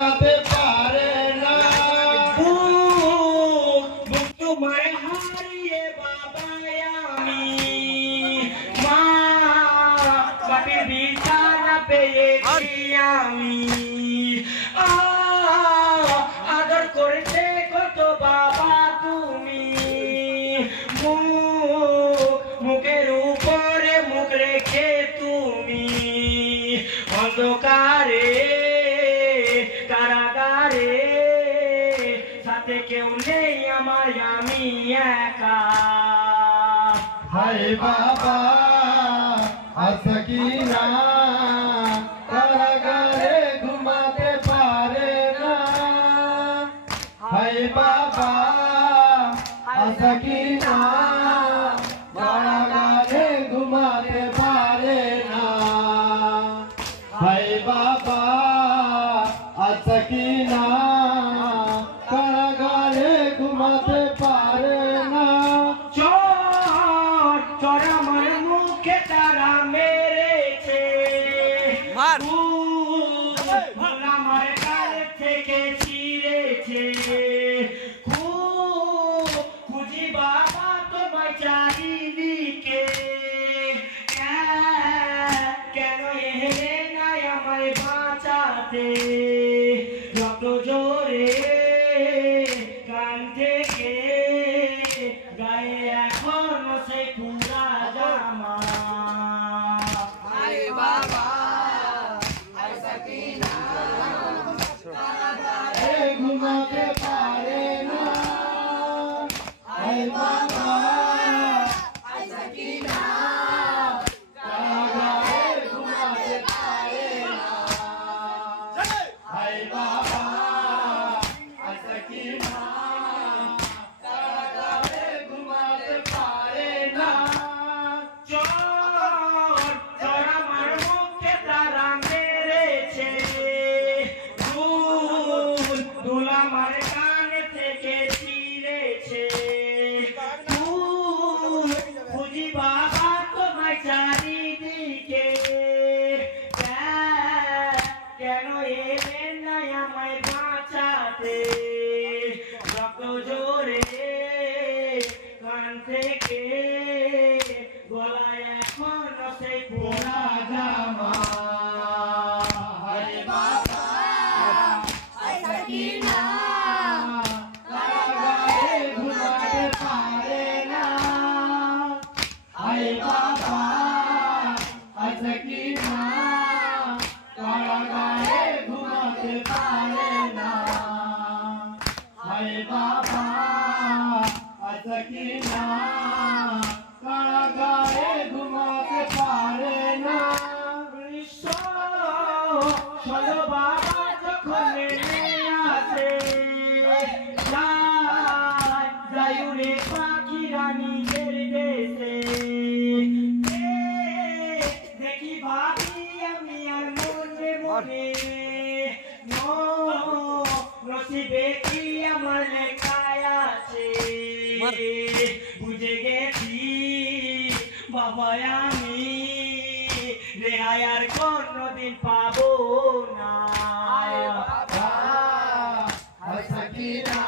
পারে না বুক তোমায় হারিয়ে বাবা আমি মা বাপের বিছানা পেয়েছি আমি আদর করেছে কত বাবা তুমি মুখের উপরে মুখ রেখে তুমি অন্ধকারে কারাগারে সাথে কেউ নেই আমার আমি একা হায় বাবা আসকিনা কারাগারে ঘুমাতে পারে না হায় বাবা আসকিনা কারাগারে ঘুমাতে পারে না হায় বাবা আসকিনা কারাগারে ঘুমাতে পারে না চোর আমার মুখে তারা মেরেছে আমার কাল থেকে ছিঁড়েছে খুঁজি বাবা তোমায় চারিদিকে কেন এলে নাই আমায় বাঁচাতে যত জোরে কান থেকে গায়ে এখনো সে পুরা জামা আরে বাবা আসকিনা কারাগারে ঘুমাতে পারে না হায় বাবা আসকিনা কারাগারে ঘুমাতে পারে না হায় বাবা আসকিনা কারাগারে ঘুমাতে পারে না চোর আমার মুখে তারা মেরেছে দুল আমার কান থেকে ছিঁড়েছে খুঁজি বাবা তোমায় চারিদিকে কেন এলেন নাই আমায় বাঁচাতে যত জোরে কান থেকে গলায় এখনো সেই পোড়া জামা হায় বাবা আসকিনা কারাগারে ঘুমাতে পারে না হায় বাবা আসকিনা কারাগারে ঘুমাতে পারে না হায় বাবা আসকিনা কারাগারে ঘুমাতে পারে না শোনো বাবা যখন নেমে আসে যায় উড়ে পাখিরা নিজের দেশে দেখি ভাবি আমি আর মনে মনে নসিবে কি আমার লেখায় আছে বুঝে গেছি বাবা আমি রেহাই আর কোনদিন পাবো না আসকিনা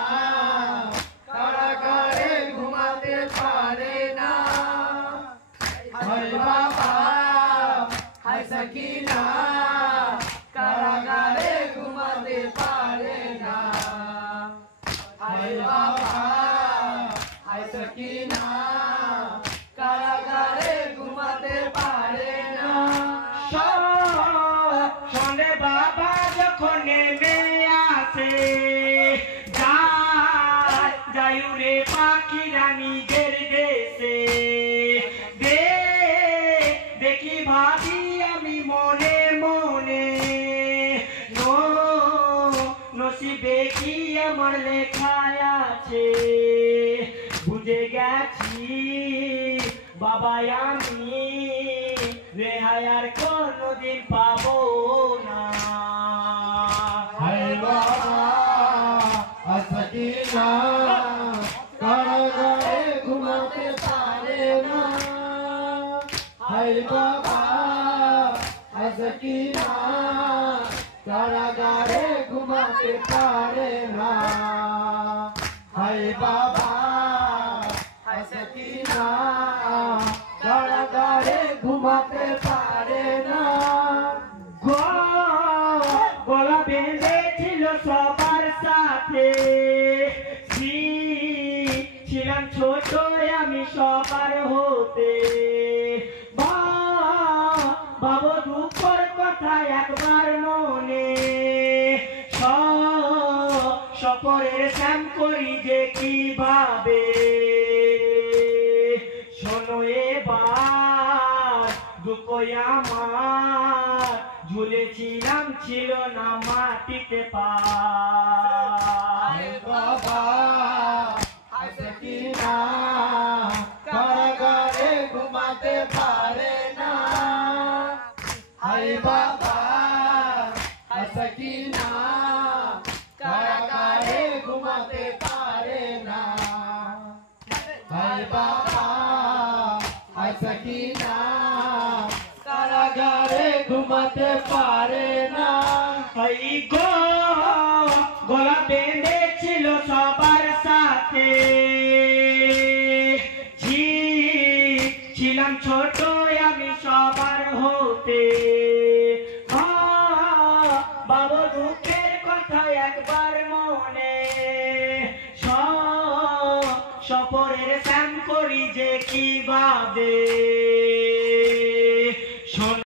কারাগারে ঘুমাতে পারে না হায় বাবা আসকিনা কারাগারে ঘুমাতে পারে না হায় বাবা আসকিনা কারাগারে ঘুমাতে পারে না সঙ্গে বাবা যখন নেমে আসে যায় উড়ে পাখিরা নিজের দেশে দেখি ভাবি আমি মনে মনে নসিবে কি আমার লেখায় আছে বুঝে গেছি বাবা আমি রেহাই আর কোনদিন পাবো না হায় বাবা আসকিনা কারাগারে ঘুমাতে পারে না হায় বাবা আসকিনা কারাগারে ঘুমাতে ঘুমাতে পারে না। হায় বাবা হায় সকিনা কারাগারে ঘুমাতে পারে না। গলা বেঁধেছিল সবার সাথে, ছিলাম ছোট আমি সবার হতে। বাবু দুঃখর কথা একবার মনে, সপরের শ্যাম করি যে কিভাবে। শোনো এবার দুঃখ আমার, ঝুলেছিলাম ছিল না মাটিতে পা। বাবা হায় সকিনা কারাগারে ঘুমাতে পারে না। হায় বাবা হায় সকিনা কারাগারে ঘুমাতে পারে না। হায় বাবা হায় সকিনা কারাগারে ঘুমাতে পারে না। এই গলা বেঁধেছিল সবার সাথে, ছিলাম ছোট আমি সবার হতে। বাবু দুঃখের কথা একবার মনে, সপরের শ্যাম করি যে কিভাবে।